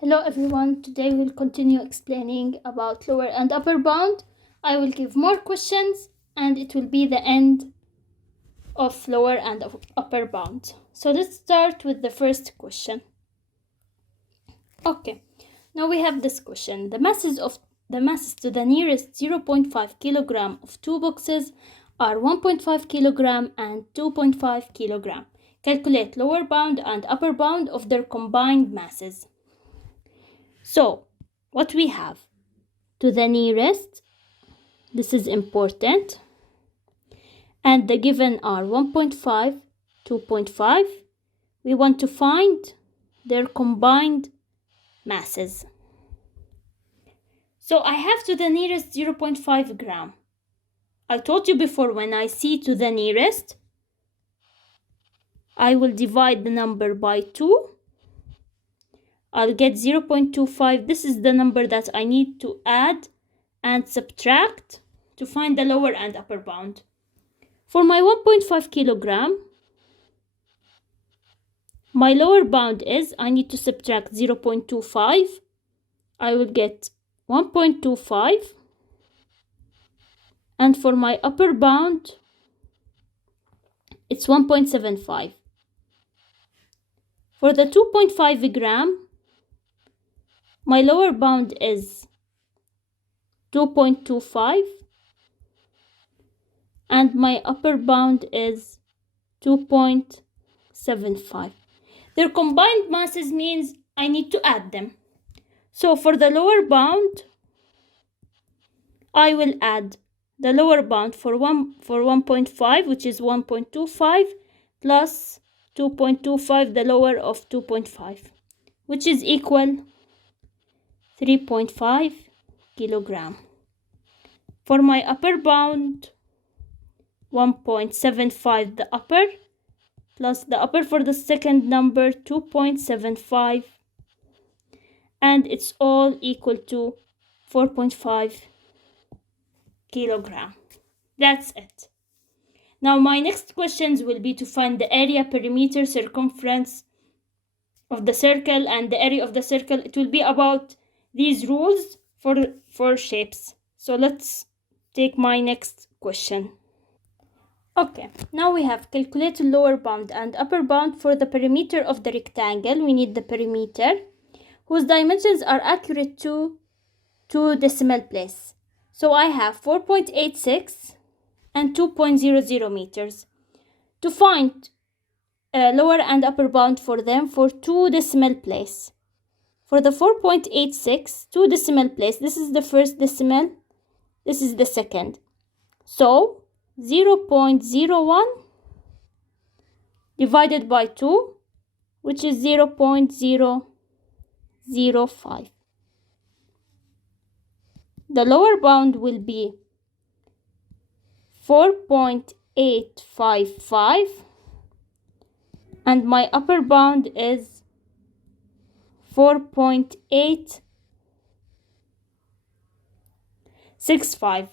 Hello everyone, today we'll continue explaining about lower and upper bound. I will give more questions and it will be the end of lower and upper bound. So let's start with the first question. Okay, now we have this question. The masses to the nearest 0.5 kilogram of two boxes are 1.5 kilogram and 2.5 kilogram. Calculate lower bound and upper bound of their combined masses. So, what we have to the nearest, this is important, and the given are 1.5, 2.5. We want to find their combined masses. So I have to the nearest 0.5 gram. I told you before, when I see to the nearest, I will divide the number by 2. I'll get 0.25. This is the number that I need to add and subtract to find the lower and upper bound. For my 1.5 kilogram, my lower bound is, I need to subtract 0.25. I will get 1.25. And for my upper bound, it's 1.75. For the 2.5 gram, my lower bound is 2.25 and my upper bound is 2.75. Their combined masses means I need to add them. So for the lower bound, I will add the lower bound for 1.5, which is 1.25, plus 2.25, the lower of 2.5, which is equal 3.5 kilogram. For my upper bound, 1.75 the upper, plus the upper for the second number, 2.75, and it's all equal to 4.5 kilogram. That's it. Now my next questions will be to find the area, perimeter, circumference of the circle, and the area of the circle. It will be about these rules for shapes. So let's take my next question. Okay, now we have calculated lower bound and upper bound for the perimeter of the rectangle. We need the perimeter, whose dimensions are accurate to 2 decimal place. So I have 4.86 and 2.00 meters. To find lower and upper bound for them for 2 decimal place. For the 4.86, 2 decimal place, this is the first decimal, this is the second. So 0.01 divided by 2, which is 0.005. The lower bound will be 4.855 and my upper bound is 4.865.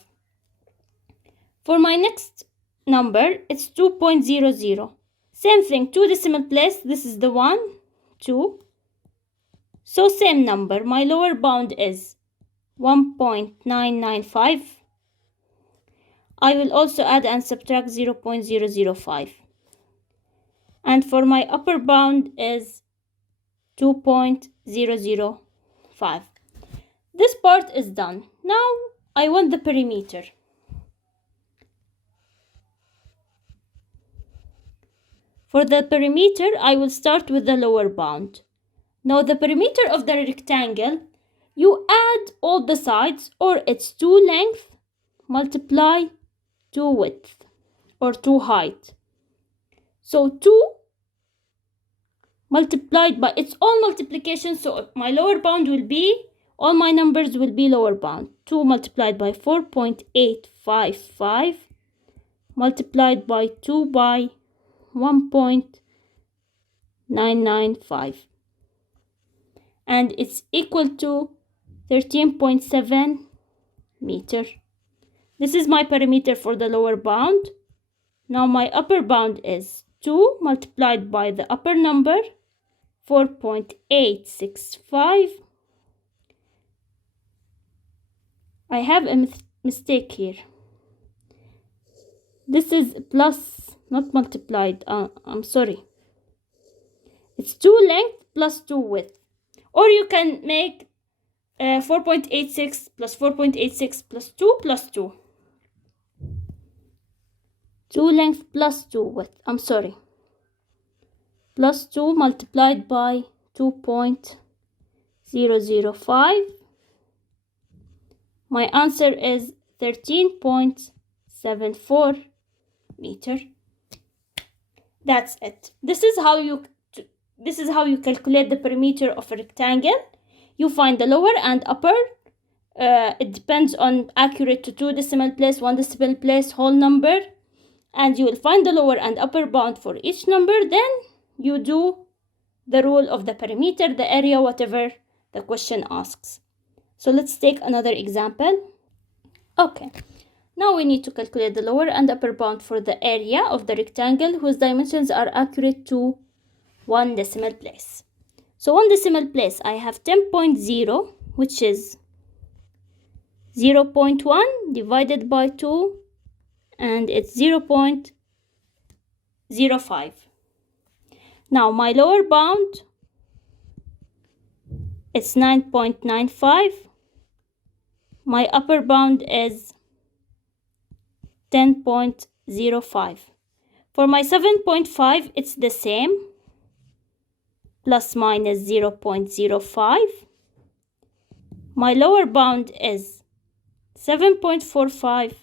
For my next number, it's 2.00. Same thing, 2 decimal place, this is the 1, 2. So same number, my lower bound is 1.995. I will also add and subtract 0.005. And for my upper bound is 2.005. This part is done. Now I want the perimeter. For the perimeter, I will start with the lower bound. Now the perimeter of the rectangle, you add all the sides, or it's 2 length multiply 2 width, or 2 height. So 2 multiplied by, it's all multiplication, so my lower bound will be, all my numbers will be lower bound. 2 multiplied by 4.855 multiplied by 2 by 1.995, and it's equal to 13.7 meter. This is my perimeter for the lower bound. Now my upper bound is 2 multiplied by the upper number, 4.865. I have a mistake here. This is plus, not multiplied. I'm sorry. It's 2 length plus 2 width. Or you can make 4.86 plus 4.86 plus 2 plus 2. 2 length plus 2 width. I'm sorry. Plus 2 multiplied by 2.005. My answer is 13.74 meter. That's it. This is how you calculate the perimeter of a rectangle. You find the lower and upper. It depends on accurate to 2 decimal place, 1 decimal place, whole number. And you will find the lower and upper bound for each number. Then you do the rule of the perimeter, the area, whatever the question asks. So let's take another example. Okay. Now we need to calculate the lower and upper bound for the area of the rectangle whose dimensions are accurate to 1 decimal place. So 1 decimal place, I have 10.0, which is 0.1 divided by 2, and it's 0.05. Now my lower bound, it's 9.95. My upper bound is 10.05. For my 7.5, it's the same, plus minus 0.05. My lower bound is 7.45.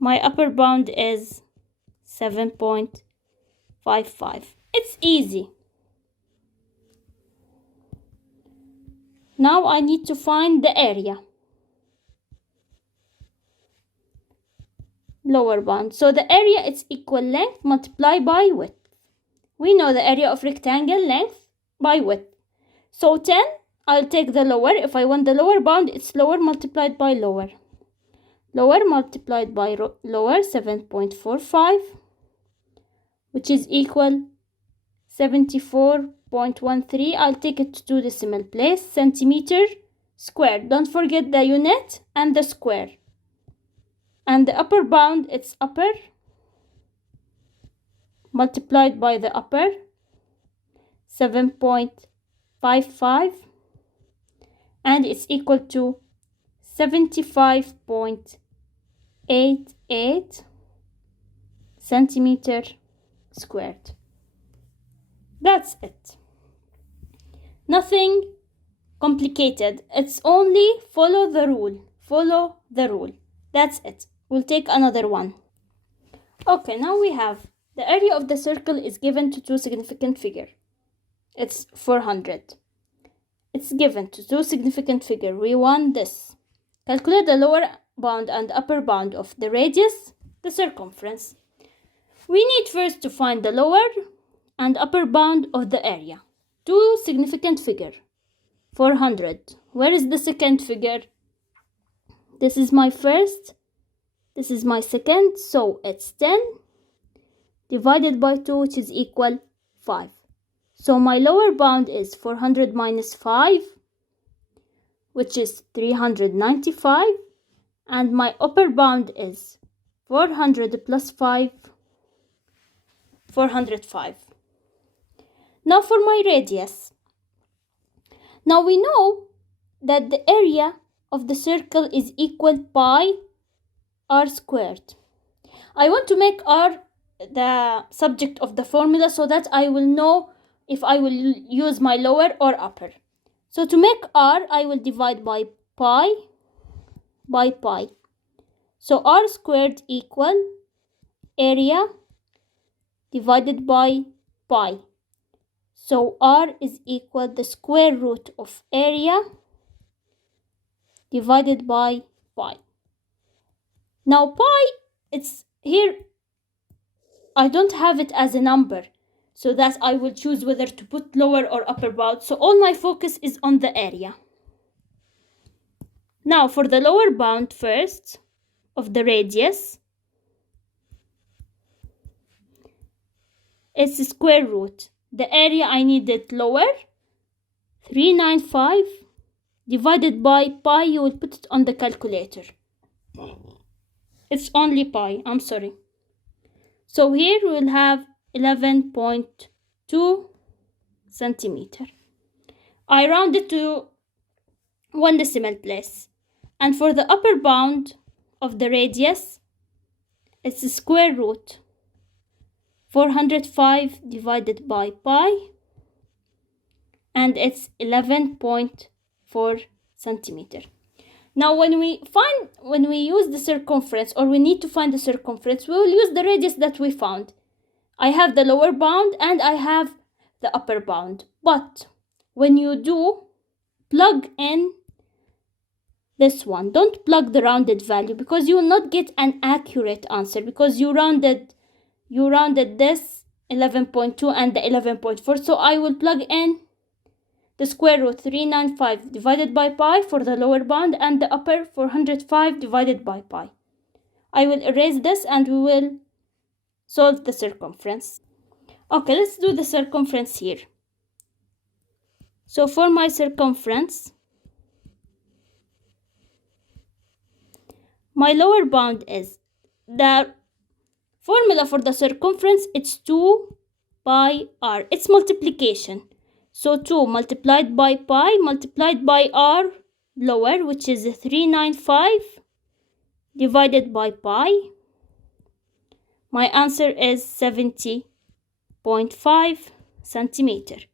My upper bound is 7.55. It's easy. Now I need to find the area. Lower bound. So the area is equal length multiplied by width. We know the area of rectangle, length by width. So 10, I'll take the lower. If I want the lower bound, it's lower multiplied by lower. Lower multiplied by lower, 7.45, which is equal 74.13. I'll take it to 2 decimal place, centimeter squared. Don't forget the unit and the square. And the upper bound, it's upper multiplied by the upper, 7.55, and it's equal to 75.88 centimeter squared. That's it. Nothing complicated. It's only follow the rule. Follow the rule. That's it. We'll take another one. Okay, now we have the area of the circle is given to 2 significant figure. It's 400. It's given to 2 significant figure. We want this. Calculate the lower bound and upper bound of the radius, the circumference. We need first to find the lower and upper bound of the area. 2 significant figure. 400. Where is the second figure? This is my first. This is my second. So it's 10 divided by 2, which is equal 5. So my lower bound is 400 minus 5, which is 395. And my upper bound is 400 plus 5, 405. Now for my radius. Now we know that the area of the circle is equal pi r squared. I want to make r the subject of the formula so that I will know if I will use my lower or upper. So to make r, I will divide by pi. So r squared equal area divided by pi. So r is equal the square root of area divided by pi. Now pi, it's here, I don't have it as a number, so that I will choose whether to put lower or upper bound. So all my focus is on the area. Now for the lower bound first of the radius, it's the square root. the area I need it lower. 395 divided by pi, you will put it on the calculator. It's only pi, I'm sorry. So here we will have 11.2 centimeter. I round it to 1 decimal place. And for the upper bound of the radius, it's square root 405 divided by pi, and it's 11.4 centimeter. Now when we use the circumference, or we need to find the circumference, we will use the radius that we found. I have the lower bound and I have the upper bound. But when you do, plug in this one. Don't plug the rounded value, because you will not get an accurate answer, because you rounded this 11.2 and the 11.4. So I will plug in the square root 395 divided by pi for the lower bound, and the upper 405 divided by pi. I will erase this and we will solve the circumference. Okay, let's do the circumference here. So for my circumference, my lower bound is, the formula for the circumference, it's 2 pi r. It's multiplication. So 2 multiplied by pi multiplied by r lower, which is 395 divided by pi. My answer is 70.5 centimeter.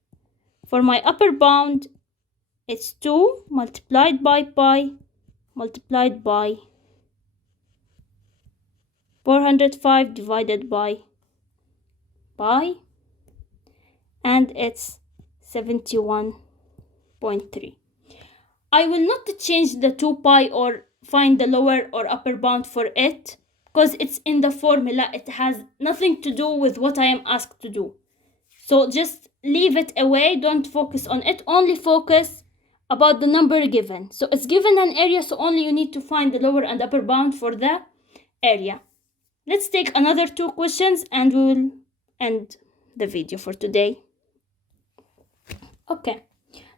For my upper bound, it's 2 multiplied by pi multiplied by 405 divided by pi, and it's 71.3. I will not change the 2 pi or find the lower or upper bound for it, because it's in the formula. It has nothing to do with what I am asked to do. So just leave it away. Don't focus on it. Only focus about the number given. So it's given an area, so only you need to find the lower and upper bound for the area. Let's take another 2 questions and we will end the video for today. Okay,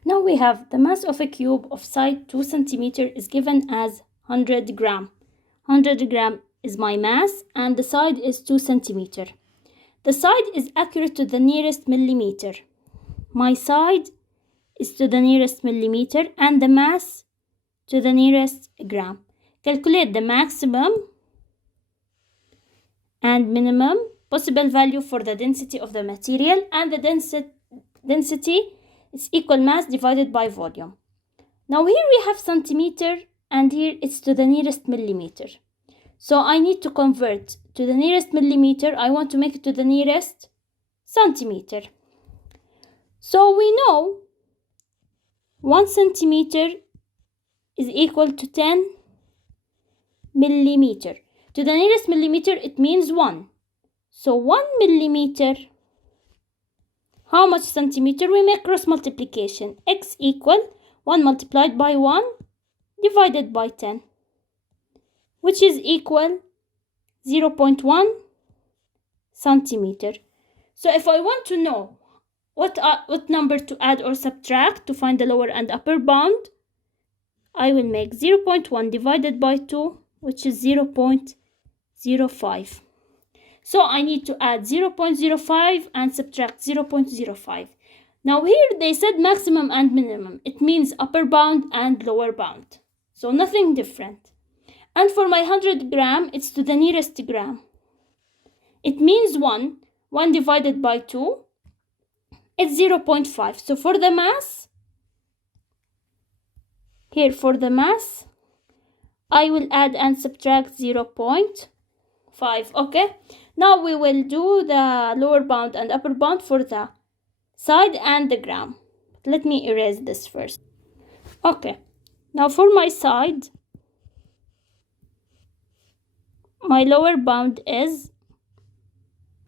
now we have the mass of a cube of side 2 centimeter is given as 100 gram. 100 gram is my mass and the side is 2 centimeter. The side is accurate to the nearest millimeter. My side is to the nearest millimeter and the mass to the nearest gram. Calculate the maximum and minimum possible value for the density of the material, and the density is equal mass divided by volume. Now here we have centimeter and here it's to the nearest millimeter. So I need to convert to the nearest millimeter. I want to make it to the nearest centimeter. So we know 1 centimeter is equal to 10 millimeter. To the nearest millimeter, it means 1. So 1 millimeter, how much centimeter? We make cross multiplication. X equal 1 multiplied by 1 divided by 10, which is equal 0.1 centimeter. So if I want to know what number to add or subtract to find the lower and upper bound, I will make 0.1 divided by 2, which is 0.05. So I need to add 0.05 and subtract 0.05. Now here they said maximum and minimum. It means upper bound and lower bound. So nothing different. And for my 100 gram, it's to the nearest gram. It means 1. 1 divided by 2, it's 0.5. So for the mass, here for the mass, I will add and subtract 0.5. Okay, now we will do the lower bound and upper bound for the side and the gram. Let me erase this first. Okay, now for my side, my lower bound is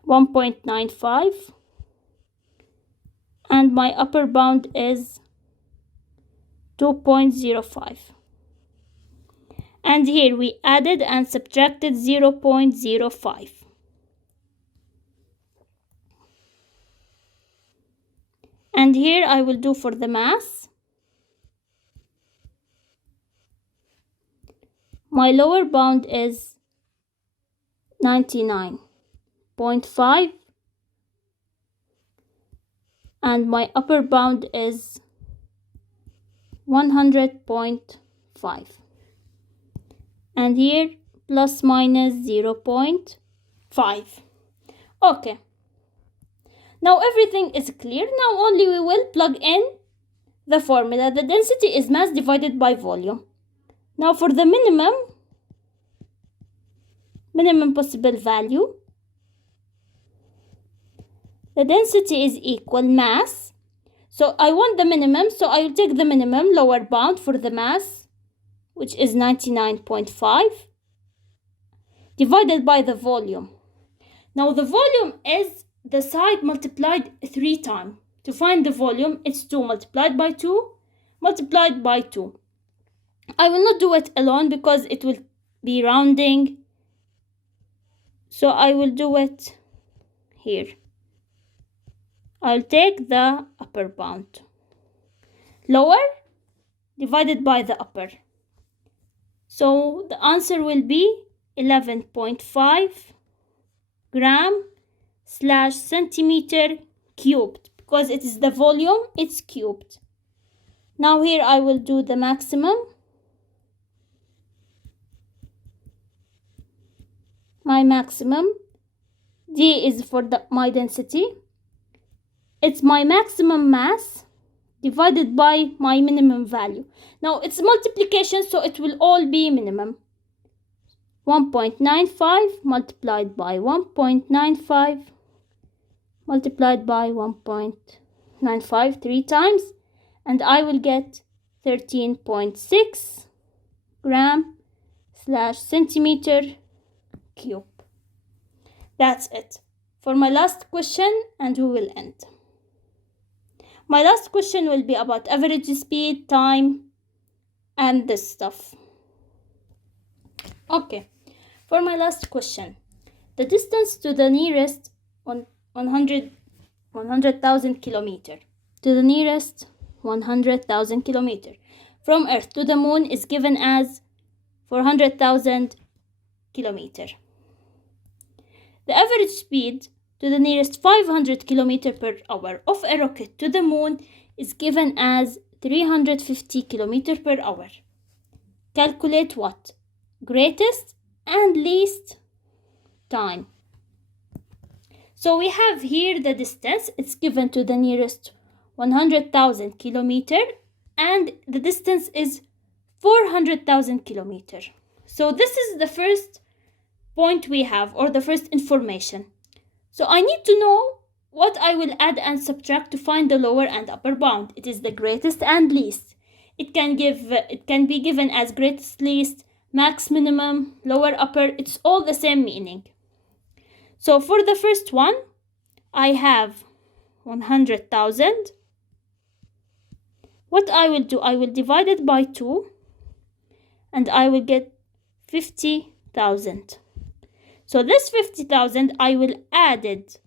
1.95 and my upper bound is 2.05. And here we added and subtracted 0.05. And here I will do for the mass. My lower bound is 99.5 and my upper bound is 100.5, and here plus minus 0.5. Okay, now everything is clear. Now only we will plug in the formula. The density is mass divided by volume. Now for the minimum possible value, the density is equal mass. So I want the minimum, so I will take the minimum lower bound for the mass, which is 99.5, divided by the volume. Now the volume is the side multiplied 3 times. To find the volume, it's 2 multiplied by 2 multiplied by 2. I will not do it alone because it will be rounding. So I will do it here. I'll take the upper bound. Lower divided by the upper. So the answer will be 11.5 gram / centimeter cubed, because it is the volume, it's cubed. Now here I will do the maximum. My maximum, D is for my density. It's my maximum mass divided by my minimum value. Now it's multiplication, so it will all be minimum. 1.95 multiplied by 1.95 multiplied by 1.95 3 times, and I will get 13.6 gram / centimeter cube. That's it for my last question, and we will end. My last question will be about average speed, time, and this stuff. Okay, for my last question, the distance to the nearest 100,000 kilometer, to the nearest 100,000 kilometer from Earth to the Moon is given as 400,000 kilometer. The average speed to the nearest 500 kilometer per hour of a rocket to the Moon is given as 350 kilometer per hour. Calculate what? Greatest and least time. So we have here the distance. It's given to the nearest 100,000 kilometer, and the distance is 400,000 kilometer. So this is the first point we have, or the first information. So I need to know what I will add and subtract to find the lower and upper bound. It is the greatest and least. It can be given as greatest, least, max, minimum, lower, upper. It's all the same meaning. So for the first one, I have 100,000. What I will do, I will divide it by 2, and I will get 50,000. So this 50,000, I will add it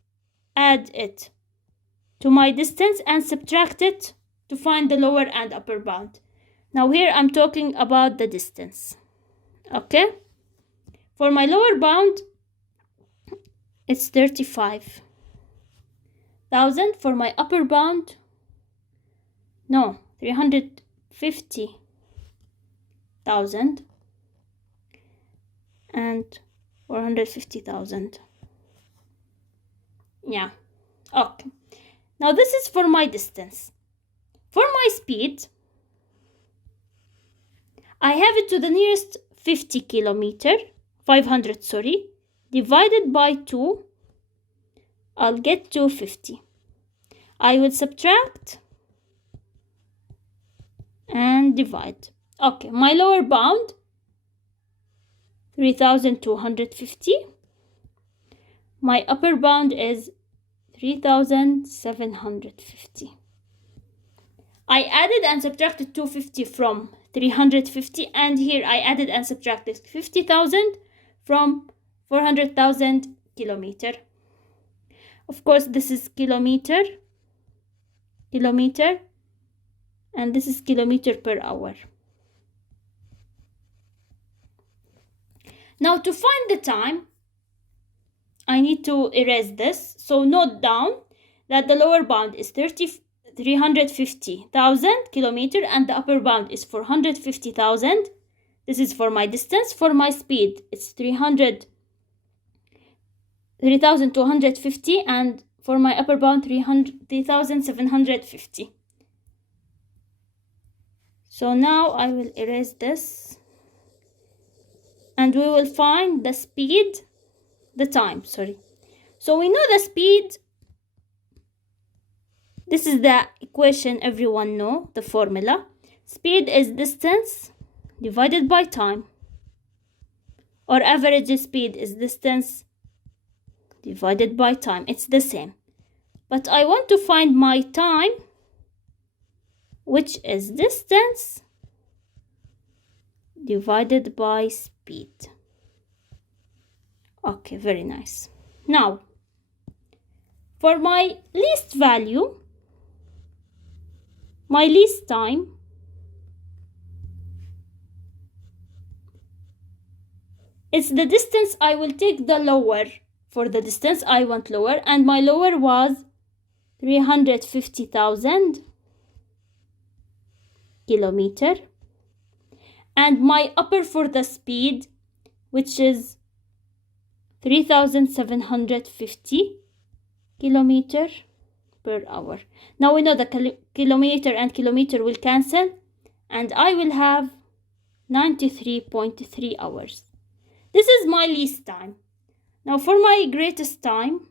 to my distance and subtract it to find the lower and upper bound. Now here I'm talking about the distance. Okay? For my lower bound, it's 35,000. For my upper bound, 350,000 and 450,000. Yeah. Okay. Now this is for my distance. For my speed, I have it to the nearest 500, divided by 2, I'll get 250. I will subtract and divide. Okay, my lower bound, 3,250. My upper bound is 3,750. I added and subtracted 250 from 350, and here I added and subtracted 50,000 from 400,000 kilometer. Of course, this is kilometer. kilometer, and this is kilometer per hour. Now to find the time, I need to erase this. So note down that the lower bound is 350,000 kilometer and the upper bound is 450,000. This is for my distance. For my speed, it's 3,250, and for my upper bound 3,750. So now I will erase this, and we will find the speed, the time, sorry. So we know the speed. This is the equation everyone know, the formula. Speed is distance divided by time, or average speed is distance divided by time. It's the same. But I want to find my time, which is distance divided by speed. Okay, very nice. Now, for my least value, my least time, it's the distance. I will take the lower. For the distance, I want lower, and my lower was 350,000 kilometer, and my upper for the speed, which is 3,750 kilometer per hour. Now we know the kilometer and kilometer will cancel, and I will have 93.3 hours. This is my least time. Now for my greatest time,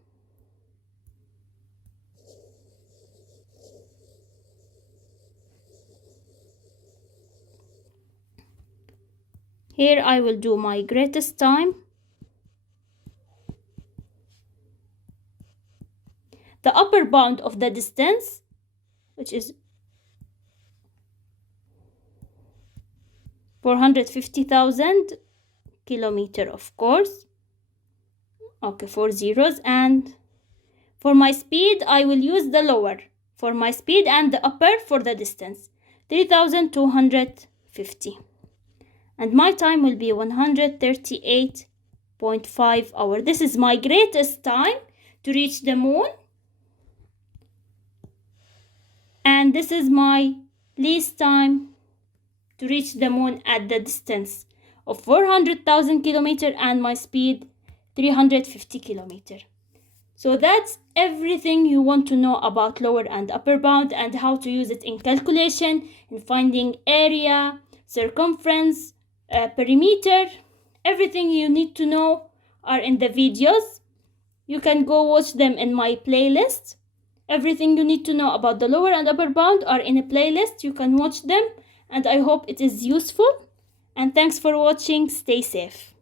here I will do my greatest time. The upper bound of the distance, which is 450,000 kilometer, of course. Okay, 4 zeros. And for my speed, I will use the lower for my speed and the upper for the distance, 3,250. And my time will be 138.5 hours. This is my greatest time to reach the moon. And this is my least time to reach the moon at the distance of 400,000 kilometers and my speed 350 kilometers. So that's everything you want to know about lower and upper bound and how to use it in calculation, in finding area, circumference, perimeter. Everything you need to know are in the videos. You can go watch them in my playlist. Everything you need to know about the lower and upper bound are in a playlist. You can watch them, and I hope it is useful. And thanks for watching. Stay safe.